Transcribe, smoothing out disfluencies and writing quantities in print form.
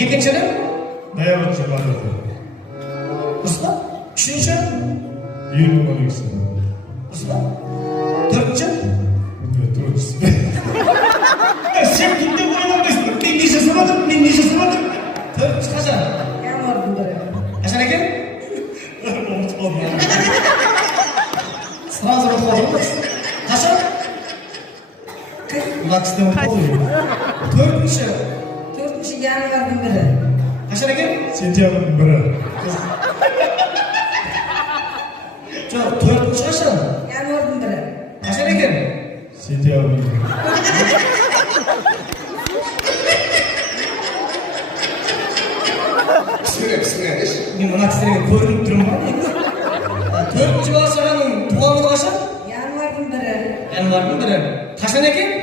Екіншінің? Наябатшы барды. Ұсына? Үшінші? Елу балықсы. Ұсына? Төртінші? Төртшісі. Сен күнде ойламайсың. Мен не жасамадым? Төртінші қашан? Январдың бірі. Қашан екен? Ұмытып қалдым. Сразу ұмытып қалдым. Қашан? Мына кісіден ұмытып қалдым. Төртінші Январдың бірі. қашан екен? Сентябрьдің бірі. Жоқ, төртінші қашан? Январдың бірі. Қашан екен? Сентябрьдің бірі. Кісіне, мен мына кісілерге көрініп тұрмын ба? Төртінші бала шағаның туған күні қашан? Январдың бірі. Январдың бірі. Қашан екен?